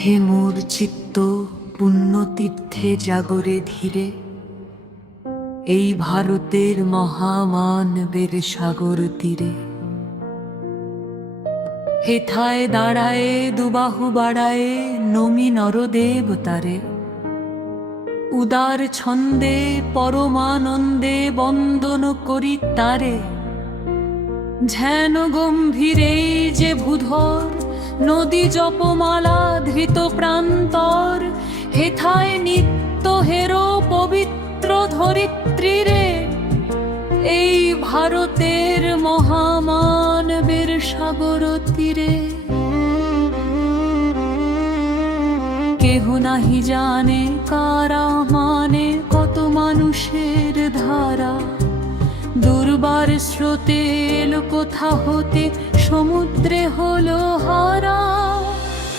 হে মোর চিত্ত পুণ্যতীর্থে জাগরে ধীরে, এই ভারতের মহামানবের সাগর তীরে। হেথায় দাঁড়ায়ে দুবাহু বাড়ায়ে নমি নরদেব তারে, উদার ছন্দে পরমানন্দে বন্দন করি তারে। ধ্যান গম্ভীরে যে ভূধর নদী জপমালা ধৃত প্রান্তর, হেথায় নিত্য হেরো পবিত্র ধরিত্রীরে। এই ভারতের মহামানবের সাগর তীরে। কেহ নাহি জানে কারা মানে কত মানুষের ধারা, দুর্বার স্রোতে এলো কোথা হতে সমুদ্রে হলো হারা।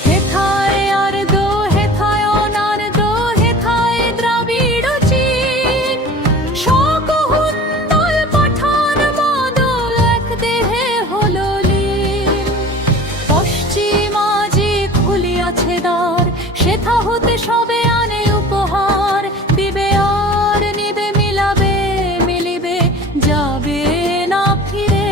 হেথায় আর্দ্র হেথায় অনার্দ্র হেথায় দ্রাবিড় চীন, শকুন্তল পাঠান মাদল এক দেহে হলো লীন। পশ্চিমা যে খুলিয়াছে দ্বার, সেথা হতে সবে আনে উপহার। দিবে আর নিবে মিলাবে মিলিবে যাবে না ফিরে।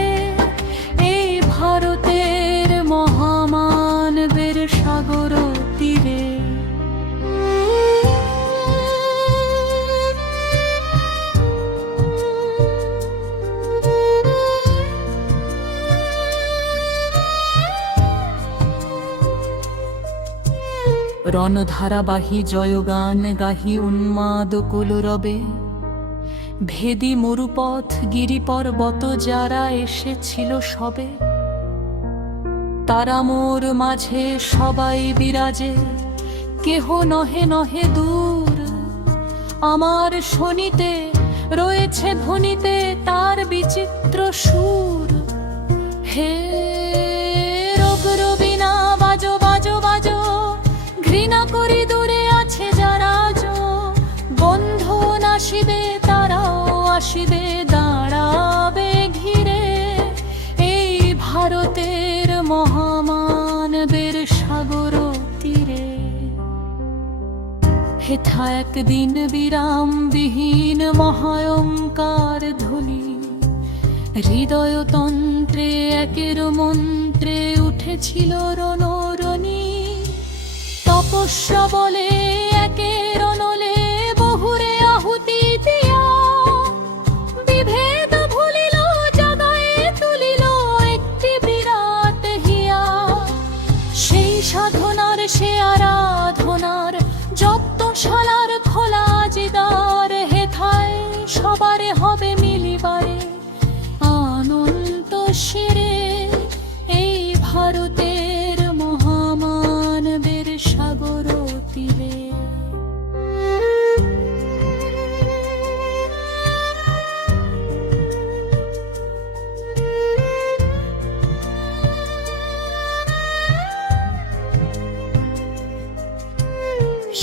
এই ভারতের মহামানবের সাগর তীরে। রণধারাবাহী জয়গান গাহি উন্মাদ কুলরবে, ভেদি মরুপথ গিরি পর্বত যারা এসেছিল সবে। তারা মোর মাঝে সবাই বিরাজে, কেহ নহে নহে দূর। আমার শনিতে রয়েছে ধ্বনিতে তার বিচিত্র সুর। হে রব রবিনা বাজো বাজো বাজো, ঘৃণা করি দূরে আছে যারা যো। বন্ধু নাসিবে তারাও আসিবে দাঁড়াবে ঘিরে। এই ভারতের মহামানবের সাগর তীরে। হেথা একদিন বিরাম বিহীন মহায়ঙ্কার ধ্বনি, হৃদয়তন্ত্রে একের মন্ত্রে উঠেছিল রণরণী। তপস্যা বলে একের অনলে বহুরে আহুতি দিয়া, বিভেদ ভুলিল জাগায়ে তুলিল একটি বিরাট হিয়া। সেই সাধনার সে আরাধনার যত্নশালার খোলা জিদার, হেথায় সবারে হবে মিলিবারে আনন্দ শিরে। এই ভারতের মহামানবের সাগর তীরে।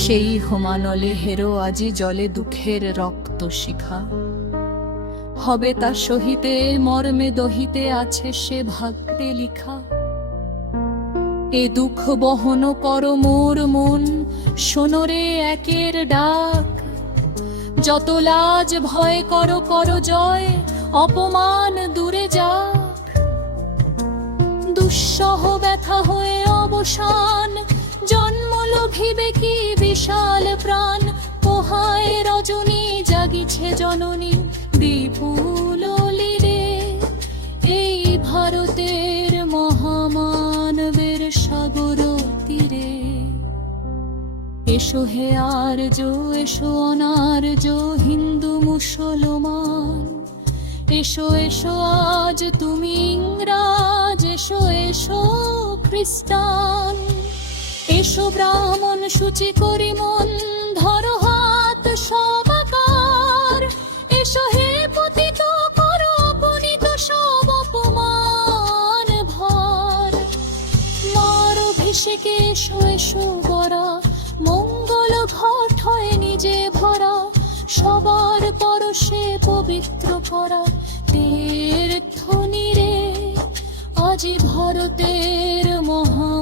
সেই হোমানলে হেরো আজি জলে দুঃখের রক্ত শিখা, হবে তা সহিতে মর্মে দহিতে আছে সে ভাগ্যে লিখা। এ দুঃখ বহন কর মোর মন, শোনরে একের ডাক। যত লাজ ভয় করো করো জয়, অপমান দূরে যাক। দুঃসহ ব্যথা হয়ে অবসান, জন্ম লোভিবে কি বিশাল প্রাণ। পোহায় রজনী জাগিছে জননী বিপুল লীরে। এই ভারতের মহামানবের সাগর তীরে। এসো হে আর্য এসো অনার্য হিন্দু মুসলমান, এসো এসো আজ তুমি ইংরাজ, এসো এসো খ্রিস্টান। এসো ব্রাহ্মণ শুচি করি মন, ধরো হাত সবাকার। এসো হে পতিত করো অপনীত সব অপমান ভার। মার অভিষেকে এসো এসো বরা, মঙ্গল ঘট হয় নিজে ভরা। সবার পরশে পবিত্র করা তীর্থ নিরে। আজি ভারতের মহা